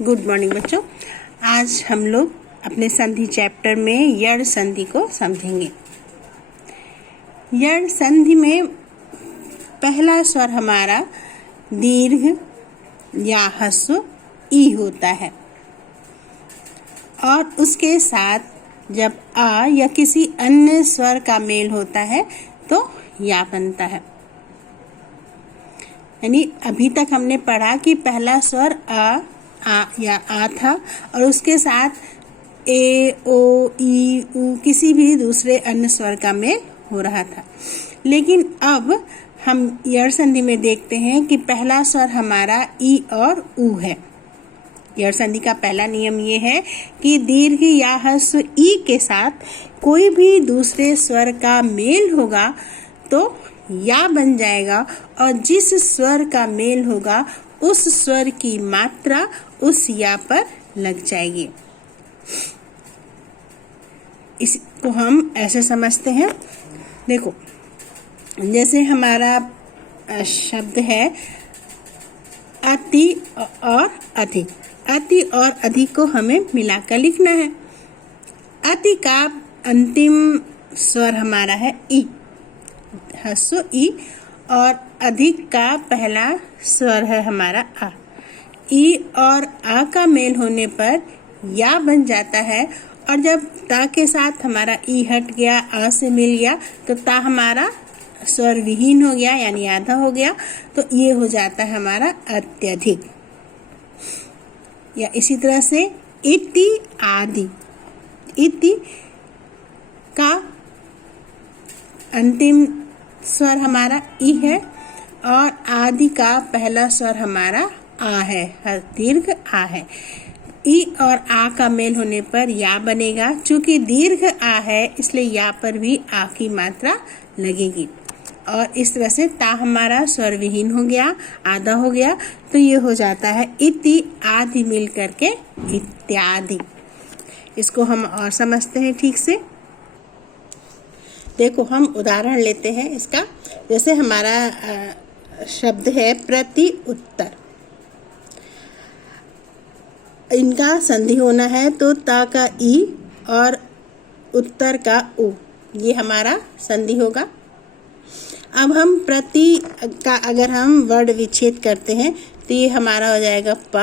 Good morning बच्चों। आज हम लोग अपने संधि चैप्टर में यड़ संधि को समझेंगे। यड़ संधि में पहला स्वर हमारा दीर्घ या ह्रस्व ई होता है और उसके साथ जब आ या किसी अन्य स्वर का मेल होता है तो या बनता है। यानी अभी तक हमने पढ़ा कि पहला स्वर आ या आ था और उसके साथ ए, ओ, ई, उ किसी भी दूसरे अन्य स्वर का मेल हो रहा था। लेकिन अब हम यड़ संधि में देखते हैं कि पहला स्वर हमारा ई और उ है। यड़ संधि का पहला नियम ये है कि दीर्घ या ह्रस्व ई के साथ कोई भी दूसरे स्वर का मेल होगा तो या बन जाएगा और जिस स्वर का मेल होगा उस स्वर की मात्रा उस या पर लग जाएगी। इसको हम ऐसे समझते हैं, देखो जैसे हमारा शब्द है अति और अधिक। अति और अधिक को हमें मिलाकर लिखना है। अति का अंतिम स्वर हमारा है ई, ह्रस्व ई, और अधिक का पहला स्वर है हमारा आ। ई और आ का मेल होने पर या बन जाता है और जब ता के साथ हमारा ई हट गया, आ से मिल गया तो ता हमारा स्वर विहीन हो गया यानी आधा हो गया, तो ये हो जाता है हमारा अत्यधिक। या इसी तरह से इति आदि। इति का अंतिम स्वर हमारा ई है और आदि का पहला स्वर हमारा आ है, दीर्घ आ है। ई और आ का मेल होने पर या बनेगा। चूंकि दीर्घ आ है इसलिए या पर भी आ की मात्रा लगेगी और इस तरह से ता हमारा स्वर विहीन हो गया, आधा हो गया, तो ये हो जाता है इति आदि मिल करके इत्यादि। इसको हम और समझते हैं ठीक से। देखो हम उदाहरण लेते हैं इसका। जैसे हमारा शब्द है प्रति उत्तर। इनका संधि होना है तो ता का ई और उत्तर का उ, ये हमारा संधि होगा। अब हम प्रति का अगर हम वर्ण विच्छेद करते हैं तो ये हमारा हो जाएगा प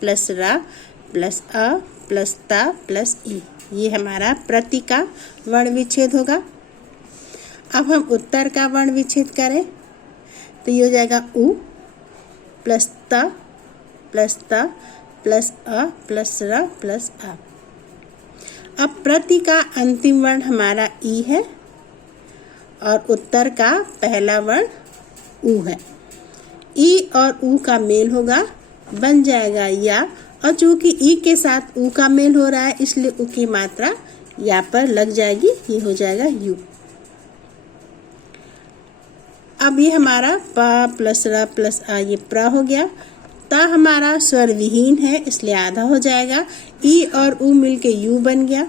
प्लस रा प्लस अ प्लस ता प्लस ई। ये हमारा प्रति का वर्ण विच्छेद होगा। अब हम उत्तर का वर्ण विच्छेद करें तो ये हो जाएगा उ प्लस ता प्लस ता प्लस अ प्लस र प्लस आ। अब प्रति का अंतिम वर्ण हमारा ई है और उत्तर का पहला वर्ण उ है। ई और उ का मेल होगा, बन जाएगा या, और चूंकि ई के साथ उ का मेल हो रहा है इसलिए उ की मात्रा या पर लग जाएगी, ये हो जाएगा यू। अब ये हमारा प प्लस र प्लस आ, ये प्र हो गया। ता हमारा स्वर विहीन है इसलिए आधा हो जाएगा। ई और उ मिलके यू बन गया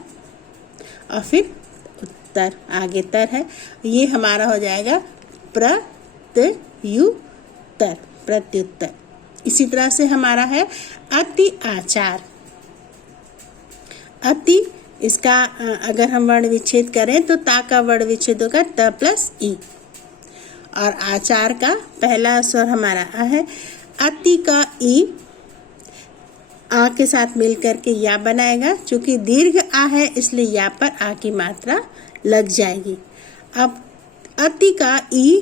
और फिर उत्तर, आगे तर है, ये हमारा हो जाएगा प्रत्युत्तर, प्रत्युत्तर। इसी तरह से हमारा है अति आचार। अति, इसका अगर हम वर्ण विच्छेद करें तो ता का वर्ण विच्छेद होगा त प्लस ई और आचार का पहला स्वर हमारा आ है। अति का ई आ के साथ मिल करके या बनाएगा। चूंकि दीर्घ आ है इसलिए या पर आ की मात्रा लग जाएगी। अब अति का ई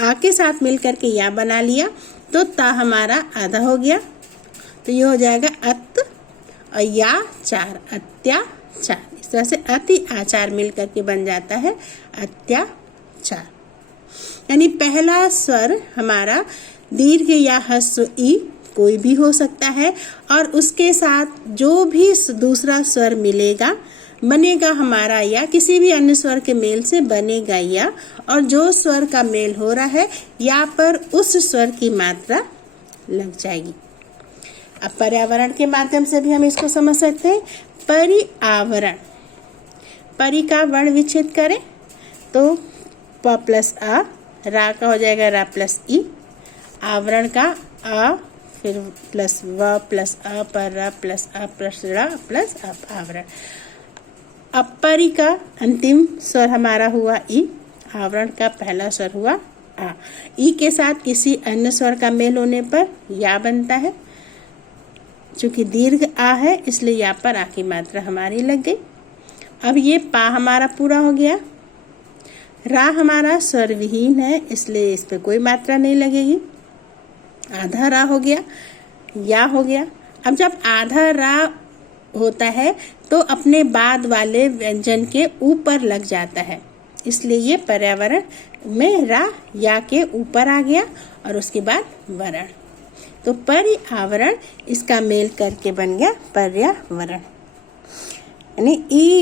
आ के साथ मिल करके या बना लिया तो ता हमारा आधा हो गया, तो ये हो जाएगा अत और या चार, अत्याचार। इस तरह से अति आचार मिल करके बन जाता है अत्याचार। यानी पहला स्वर हमारा दीर्घ या ह्रस्व ई कोई भी हो सकता है और उसके साथ जो भी दूसरा स्वर मिलेगा बनेगा हमारा या, किसी भी अन्य स्वर के मेल से बनेगा या, और जो स्वर का मेल हो रहा है या पर उस स्वर की मात्रा लग जाएगी। अब पर्यावरण के माध्यम से भी हम इसको समझ सकते हैं। परिआवरण, परि का वर्ण विच्छेद करें तो प प्लस आ, रा का हो जाएगा रा प्लस ई, आवरण का आ फिर प्लस व प्लस अ पर र प्लस अ प्लस र प्लस अप आवरण। अपरी का अंतिम स्वर हमारा हुआ ई, आवरण का पहला स्वर हुआ आ। ई के साथ किसी अन्य स्वर का मेल होने पर या बनता है। चूंकि दीर्घ आ है इसलिए या पर आ की मात्रा हमारी लग गई। अब ये पा हमारा पूरा हो गया। रा हमारा स्वर विहीन है इसलिए इस पे कोई मात्रा नहीं लगेगी। आधा रा हो गया, या हो गया। अब जब आधा रा होता है तो अपने बाद वाले व्यंजन के ऊपर लग जाता है, इसलिए ये पर्यावरण में रा या के ऊपर आ गया और उसके बाद वरण। तो पर्यावरण इसका मेल करके बन गया पर्यावरण। यानी ई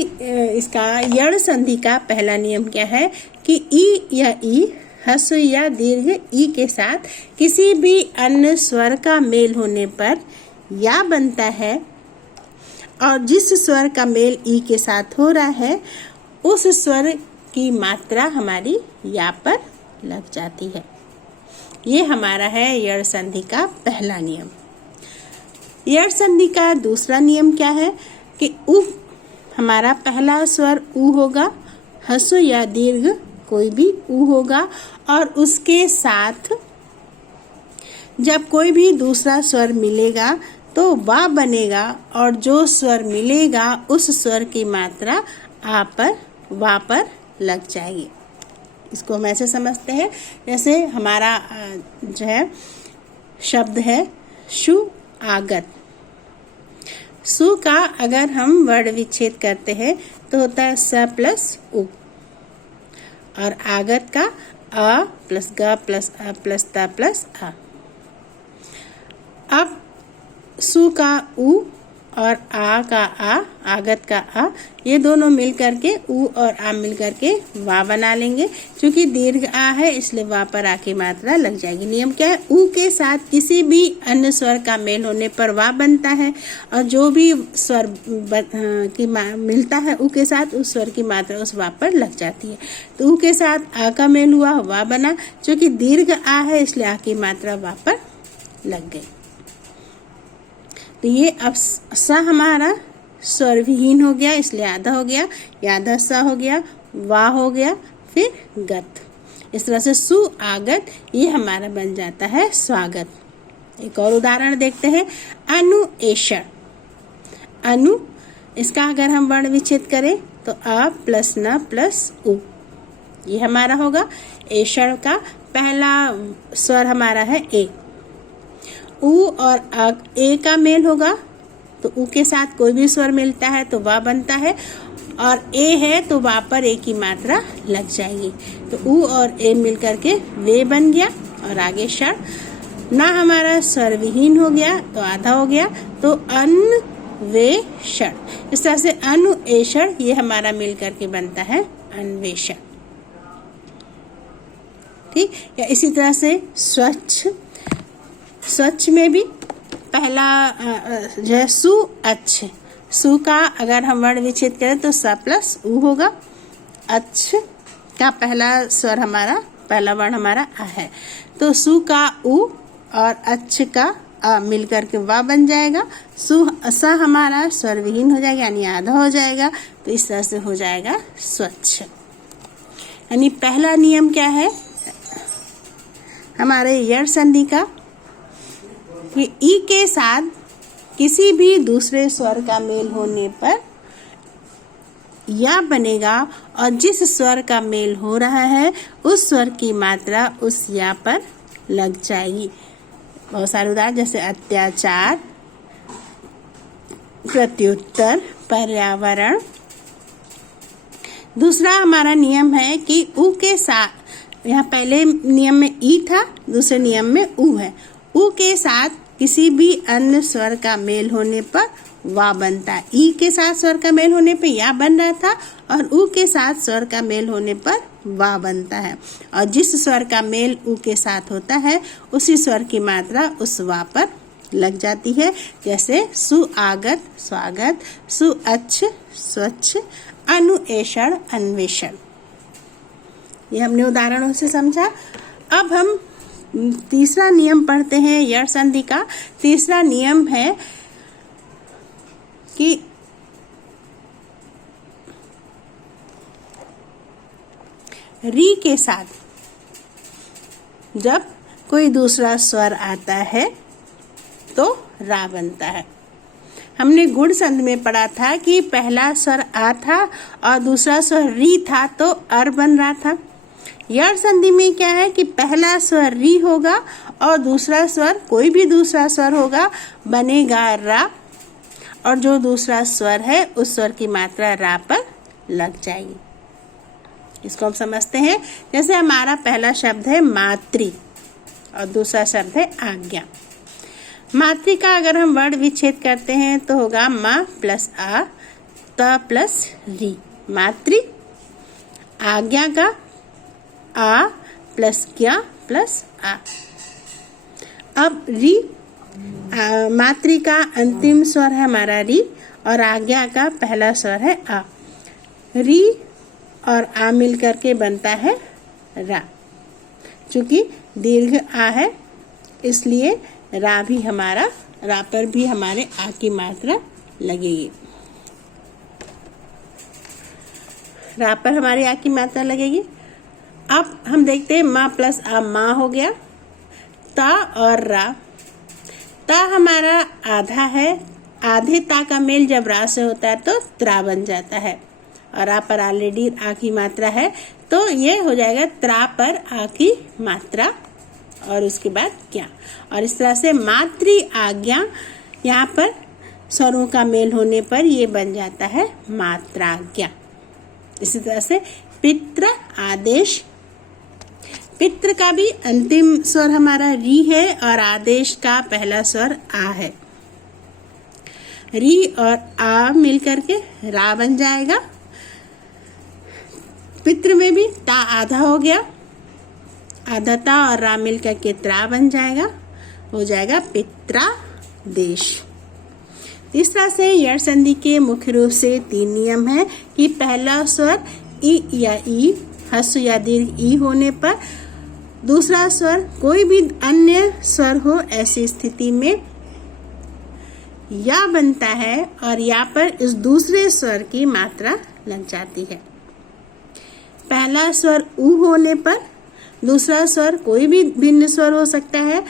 इसका यण संधि का पहला नियम क्या है कि ई या ई ह्रस्व या दीर्घ ई के साथ किसी भी अन्य स्वर का मेल होने पर या बनता है और जिस स्वर का मेल ई के साथ हो रहा है उस स्वर की मात्रा हमारी या पर लग जाती है। ये हमारा है यण संधि का पहला नियम। यण संधि का दूसरा नियम क्या है कि उ हमारा पहला स्वर उ होगा, ह्रस्व या दीर्घ कोई भी उ होगा और उसके साथ जब कोई भी दूसरा स्वर मिलेगा तो वा बनेगा और जो स्वर मिलेगा उस स्वर की मात्रा आ पर वा पर लग जाएगी। इसको हम ऐसे समझते हैं जैसे हमारा जो है शब्द है शु आगत। सु का अगर हम वर्ण विच्छेद करते हैं तो होता है स प्लस उ और आगत का अ प्लस ग प्लस अ प्लस त प्लस आ। अब सु का उ और आ का आ, आगत का आ, ये दोनों मिल करके उ और आ मिल करके वा बना लेंगे। क्योंकि दीर्घ आ है इसलिए वा पर आ की मात्रा लग जाएगी। नियम क्या है, उ के साथ किसी भी अन्य स्वर का मेल होने पर वा बनता है और जो भी स्वर की मिलता है उ के साथ उस स्वर की मात्रा उस वा पर लग जाती है। तो उ के साथ आ का मेल हुआ, वा बना। क्योंकि दीर्घ आ है इसलिए आ की मात्रा वा पर लग गई। तो ये अब स हमारा स्वर विहीन हो गया इसलिए आधा हो गया, या आधा स हो गया, वा हो गया, फिर गत। इस तरह से सु आगत ये हमारा बन जाता है स्वागत। एक और उदाहरण देखते हैं, अनुएषण। अनु इसका अगर हम वर्ण विच्छेद करें तो अ प्लस न प्लस उ, ये हमारा होगा। एषण का पहला स्वर हमारा है ए। उ और अ ए का मेल होगा तो उ के साथ कोई भी स्वर मिलता है तो वा बनता है और ए है तो वा पर ए की मात्रा लग जाएगी। तो उ और ए मिल करके वे बन गया और आगे क्षण। ना हमारा स्वर विहीन हो गया तो आधा हो गया तो अन्वेषण। इस तरह से अनुएषण ये हमारा मिल करके बनता है अन्वेषण। ठीक, या इसी तरह से स्वच्छ। स्वच्छ में भी पहला जो है सु अच्छ। सु का अगर हम वर्ण विच्छेद करें तो स प्लस उ होगा। अच्छ का पहला स्वर हमारा पहला वर्ण हमारा आ है तो सु का उ और अच्छ का अ मिल करके वा बन जाएगा। स हमारा स्वर विहीन हो जाएगा यानी आधा हो जाएगा। तो इस तरह से हो जाएगा स्वच्छ। यानी पहला नियम क्या है हमारे यण संधि का कि ई के साथ किसी भी दूसरे स्वर का मेल होने पर या बनेगा और जिस स्वर का मेल हो रहा है उस स्वर की मात्रा उस या पर लग जाएगी। बहुत सारे उदाहरण जैसे अत्याचार, प्रत्युत्तर, पर्यावरण। दूसरा हमारा नियम है कि उ के साथ, यहाँ पहले नियम में ई था, दूसरे नियम में उ है। उ के साथ किसी भी अन्य स्वर का मेल होने पर वा बनता है। ई के साथ स्वर का मेल होने पर या बन रहा था और उ के साथ स्वर का मेल होने पर वा बनता है और जिस स्वर का मेल उ के साथ होता है उसी स्वर की मात्रा उस वा पर लग जाती है। जैसे सुआगत स्वागत, सुअच्छ स्वच्छ, अनुएषण अन्वेषण। ये हमने उदाहरणों से समझा। अब हम तीसरा नियम पढ़ते हैं यड़ संधि का। तीसरा नियम है कि री के साथ जब कोई दूसरा स्वर आता है तो रा बनता है। हमने गुण संधि में पढ़ा था कि पहला स्वर आ था और दूसरा स्वर री था तो अर बन रहा था। यड़ संधि में क्या है कि पहला स्वर री होगा और दूसरा स्वर कोई भी दूसरा स्वर होगा, बनेगा रा, और जो दूसरा स्वर है उस स्वर की मात्रा रा पर लग जाएगी। इसको हम समझते हैं। जैसे हमारा पहला शब्द है मातृ और दूसरा शब्द है आज्ञा। मातृ का अगर हम वर्ण विच्छेद करते हैं तो होगा मा प्लस आ, त प्लस री, मातृ। आज्ञा का आ प्लस ज्ञा प्लस आ। अब री, मातृ का अंतिम स्वर है हमारा री और आज्ञा का पहला स्वर है आ। री और आ मिल करके बनता है रा। चूंकि दीर्घ आ है इसलिए रा भी हमारा, रा पर भी हमारे आ की मात्रा लगेगी। रा पर हमारी आ की मात्रा लगेगी। अब हम देखते हैं मा प्लस आ माँ हो गया। ता और रा, ता हमारा आधा है, आधे ता का मेल जब रा से होता है तो त्रा बन जाता है और आ पर ऑलरेडी आ की मात्रा है तो ये हो जाएगा त्रा पर आ की मात्रा और उसके बाद क्या। और इस तरह से मातृ आज्ञा, यहाँ पर स्वरों का मेल होने पर ये बन जाता है मात्राज्ञा। इसी तरह से पितृ आदेश, पितृ का भी अंतिम स्वर हमारा री है और आदेश का पहला स्वर आ है। री और आ मिलकर के रा बन जाएगा। पितृ में भी ता आधा हो गया, आधा ता और रा मिलकर के त्रा बन जाएगा, हो जाएगा पित्रादेश। तीसरा से यड़ संधि के मुख्य रूप से 3 नियम है कि पहला स्वर ई या ई, ह्रस्व या दीर्घ ई होने पर, दूसरा स्वर कोई भी अन्य स्वर हो ऐसी स्थिति में या बनता है और या पर इस दूसरे स्वर की मात्रा लग जाती है। पहला स्वर ऊ होने पर दूसरा स्वर कोई भी भिन्न स्वर हो सकता है,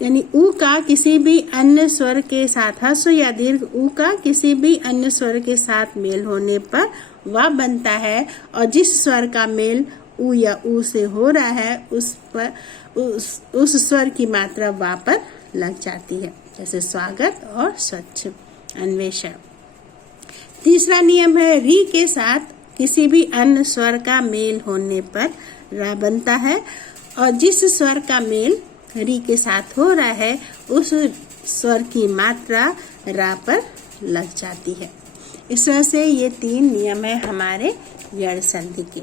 यानी ऊ का किसी भी अन्य स्वर के साथ, ह्रस्व या दीर्घ ऊ का किसी भी अन्य स्वर के साथ मेल होने पर वह बनता है और जिस स्वर का मेल ऊ या ऊ से हो रहा है उस स्वर की मात्रा वा पर लग जाती है, जैसे स्वागत और स्वच्छ, अन्वेषण। तीसरा नियम है री के साथ किसी भी अन्य स्वर का मेल होने पर रा बनता है और जिस स्वर का मेल री के साथ हो रहा है उस स्वर की मात्रा रा पर लग जाती है। इस तरह से ये 3 नियम है हमारे यड़ संधि के।